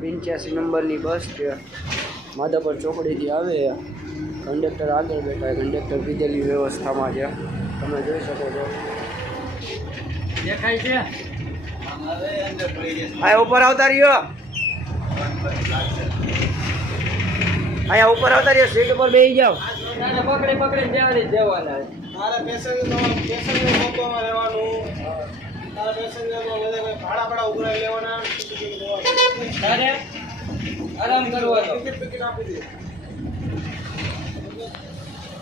85 નંબરની બસ છે માધાપર ચોકડીથી આવે. કંડક્ટર આગળ બેઠા કંડક્ટર પીધેલી વ્યવસ્થામાં છે તમે જોઈ શકો છો. દેખાય છે આ ઉપર આવતા રહ્યો અહીંયા ઉપર આવતા રહ્યો સીટ ઉપર બેસી જાઓ. પકડી પકડી દેવાના તારા પેસેન્જર મોકવામાં રહેવાનું. તારા પેસેન્જરમાં બધા કોઈ ભાડા ઉઘરાઈ લેવાના. તારે આરામ કરવાનો. ટિકિટ આપી દે.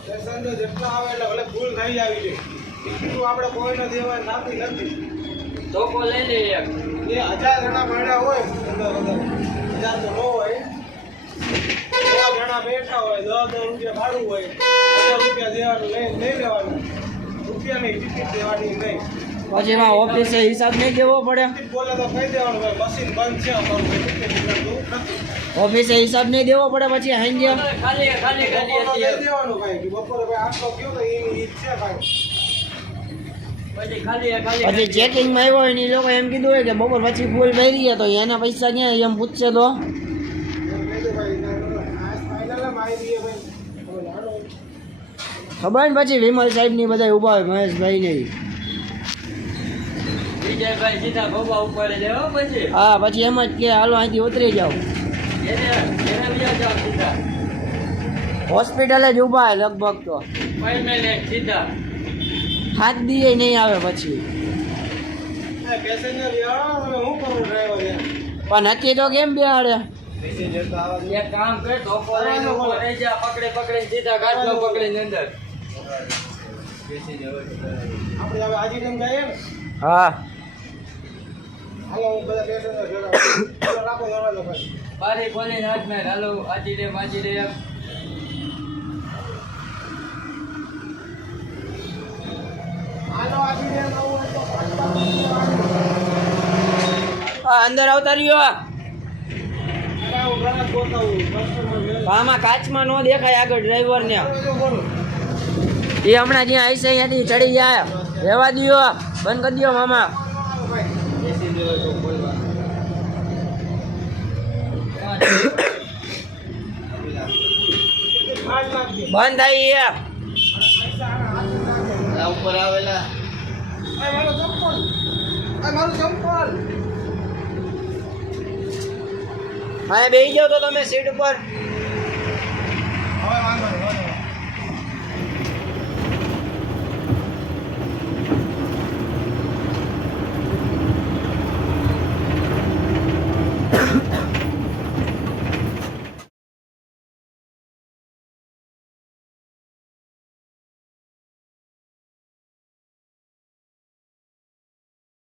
પેસેન્જર જેટલા આવે એટલે ભલે ભૂલ થઈ આવી છે. ટિકિટ આપણે કોઈને દેવા નાતી નથી. ધોકો લઈ લે એક. એ 1000 જણા મળ્યા હોય અંદર 1000 તો ન હોય. 100 જણા બેઠા હોય 10 રૂપિયા ભાડું હોય 1000 રૂપિયા દેવાનું લઈ લેવાનું. રૂપિયાની ટિકિટ દેવાની નહીં. પછી એમાં ઓફિસે હિસાબ નહીં દેવો પડે. ટિકિટ બોલે તો કહી દેવાનું ભાઈ મશીન બંધ છે અમારું ટિકિટ નથી. ઓફિસે હિસાબ નહીં દેવો પડે પછી હાંજે ખાલી ખાલી ખાલી બપોરે લઈ દેવાનું ભાઈ કે બપોરે ભાઈ આટલો ગયો તો એની ઈચ્છા છે ભાઈ. પછી ખાલી ખાલી પછી ચેકિંગમાં આવ્યો હોય ને એ લોકો એમ કીધું હોય કે બપોર પછી ફૂલ ભરી ગયા તો એના પૈસા ક્યાં એમ પૂછશે તો એમ કહી દે ભાઈ આ ફાઇનલ આવી દઈએ ભાઈ. હવે લાડો ખબર ને પછી વિમલ સાહેબ ની બધા ઉભા હોય મહેશભાઈ ને વિજયભાઈ સીધા ભોબા ઉપર લેવો પછી હા પછી એમ જ કે હાલો અહીંથી ઉતરી જાઓ. એને બીજા જાવ સીધા હોસ્પિટલે જ ઉભા હોય લગભગ તો ફાઈનલ એક સીધા હાથ દીએ નહીં આવે પછી પેસેન્જર યાર હું કરું ડ્રાઈવર યાર. પણ નક્કી તો કેમ બેહાડે. પેસેન્જર તો આવા એક કામ કર ધોકો લઈને ઉભો રહી જા પકડે પકડીને સીધા ગાડલો પકડીને અંદર આપણે હવે આજીડમ જઈએ ને. હા હાલો હું બધા પેસેન્જર જોડા રાખો દરવાજો ભાઈ. બારી ખોલીને હાથ મેં હાલો આજી રે હાલો આજીડમ આવું હોય તો હા અંદર આવતા રહ્યો. હું ઘણા ગોતાવું કસ્ટમર આમાં કાચમાં નો દેખાય આગળ ડ્રાઈવર ને બોલો. એ હમણાં જ્યાં આવીશે અહીંયાથી ચડી જાય રહેવા દ્યો બંધ કરી દો મામા. બંધ થઈ ઉપર આવેલા મારું ચંપલ હા બેસી જાઓ તો તમે સીટ ઉપર. હવે વાંધો